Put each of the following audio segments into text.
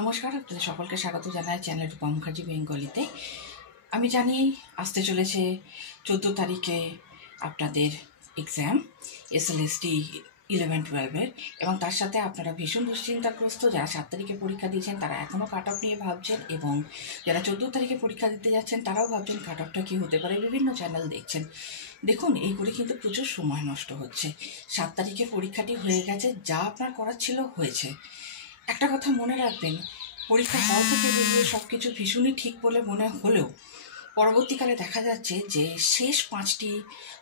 নমস্কার, আপনাদের সকলকে স্বাগত জানাই চ্যানেল রূপা মুখার্জি বেঙ্গলিতে। আমি জানি আসতে চলেছে 14 তারিখে আপনাদের এক্সাম SLST 11-12-এর, এবং তার সাথে আপনারা ভীষণ দুশ্চিন্তাগ্রস্ত। যারা 7 তারিখে পরীক্ষা দিয়েছেন তারা এখনও কাট অফ নিয়ে ভাবছেন, এবং যারা 14 তারিখে পরীক্ষা দিতে যাচ্ছেন তারাও ভাবছেন কাট অফটা কী হতে পারে। বিভিন্ন চ্যানেল দেখছেন। দেখুন, এই করে কিন্তু প্রচুর সময় নষ্ট হচ্ছে। 7 তারিখে পরীক্ষাটি হয়ে গেছে, যা আপনার করার ছিল হয়েছে। একটা কথা মনে রাখবেন, পরীক্ষা হল থেকে বেরিয়ে সব কিছু ভীষণই ঠিক বলে মনে হলেও পরবর্তীকালে দেখা যাচ্ছে যে শেষ 5টি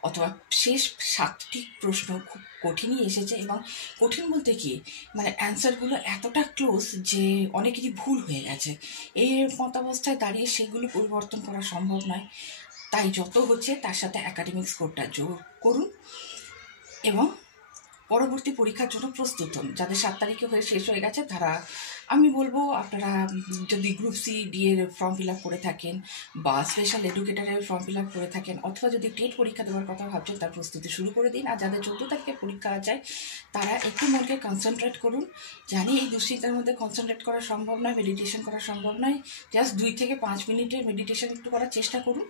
অথবা শেষ 7টি প্রশ্ন খুব কঠিনই এসেছে, এবং কঠিন বলতে কি, মানে অ্যান্সারগুলো এতটা ক্লোজ যে অনেকেরই ভুল হয়ে গেছে। এই মতাবস্থায় দাঁড়িয়ে সেগুলো পরিবর্তন করা সম্ভব নয়। তাই যত হচ্ছে তার সাথে একাডেমিক স্কোরটা যোগ করুন এবং পরবর্তী পরীক্ষার জন্য প্রস্তুত হন। যাদের 7 তারিখে শেষ হয়ে গেছে তারা, আমি বলবো, আপনারা যদি গ্রুপ সি ডি এর ফর্ম ফিল আপ করে থাকেন বা স্পেশাল এডুকেটারের ফর্ম ফিল আপ করে থাকেন, অথবা যদি টেট পরীক্ষা দেওয়ার কথা ভাবছেন তার প্রস্তুতি শুরু করে দিন। আর যাদের 14 তারিখে পরীক্ষা আছে তারা একটু মনকে কনসেন্ট্রেট করুন। জানি এই দুশ্চিন্তার মধ্যে কনসেন্ট্রেট করা সম্ভব নয়, মেডিটেশন করা সম্ভব নয়। জাস্ট 2 থেকে 5 মিনিটের মেডিটেশন একটু করার চেষ্টা করুন।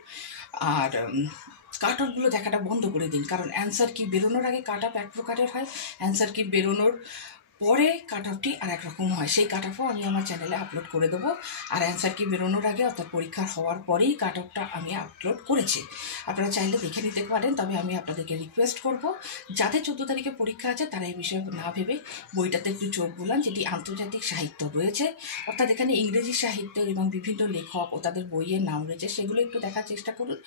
আর কাট অফগুলো দেখাটা বন্ধ করে দিন, কারণ অ্যান্সার কি বেরোনোর আগে কাট অফ এক প্রকারের হয়, অ্যান্সার কি বেরোনোর পরে কাট অফটি আর একরকম হয়। সেই কাট অফও আমি আমার চ্যানেলে আপলোড করে দেবো। আর অ্যান্সার কি বেরোনোর আগে অর্থাৎ পরীক্ষার হওয়ার পরেই কাট অফটা আমি আপলোড করেছি, আপনারা চাইলে দেখে নিতে পারেন। তবে আমি আপনাদেরকে রিকোয়েস্ট করব, যাদের 14 তারিখে পরীক্ষা আছে তারা এই বিষয়ে না ভেবে বইটাতে একটু চোখ বুলান, যেটি আন্তর্জাতিক সাহিত্য রয়েছে, অর্থাৎ এখানে ইংরেজি সাহিত্যের এবং বিভিন্ন লেখক ও তাদের বইয়ের নাম রয়েছে, সেগুলো একটু দেখার চেষ্টা করুন।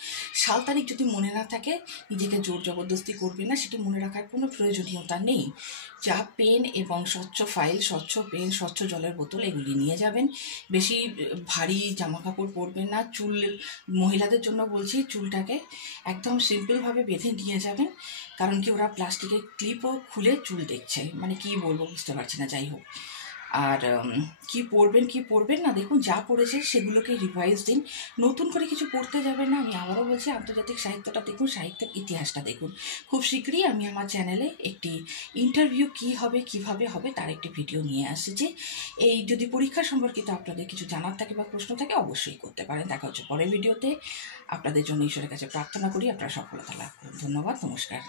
সাল তারিখ যদি মনে না থাকে, নিজেকে জোর জবরদস্তি করবে না, সেটি মনে রাখার কোনো প্রয়োজনীয়তা নেই। যা পেন এবং স্বচ্ছ ফাইল, স্বচ্ছ পেন, স্বচ্ছ জলের বোতল এগুলি নিয়ে যাবেন। বেশি ভারী জামা কাপড় পরবেন না। চুল, মহিলাদের জন্য বলছি, চুলটাকে একদম সিম্পলভাবে বেঁধে নিয়ে যাবেন, কারণ কি ওরা প্লাস্টিকের ক্লিপও খুলে চুল দেখছে, মানে কি বলবো বুঝতে পারছি না, যাই হোক। আর কি পড়বেন না, দেখুন যা পড়েছে সেগুলোকে রিভাইজ দিন, নতুন করে কিছু পড়তে যাবেন না। আমি আবারও বলছি, আন্তর্জাতিক সাহিত্যটা দেখুন, সাহিত্যের ইতিহাসটা দেখুন। খুব শীঘ্রই আমি আমার চ্যানেলে একটি ইন্টারভিউ কিভাবে হবে তার একটি ভিডিও নিয়ে আসছি। এই যদি পরীক্ষা সম্পর্কিত আপনাদের কিছু জানার থাকে বা প্রশ্ন থাকে অবশ্যই করতে পারেন। দেখা হচ্ছে পরের ভিডিওতে। আপনাদের জন্য ঈশ্বরের কাছে প্রার্থনা করি আপনারা সফলতা লাভ করুন। ধন্যবাদ, নমস্কার।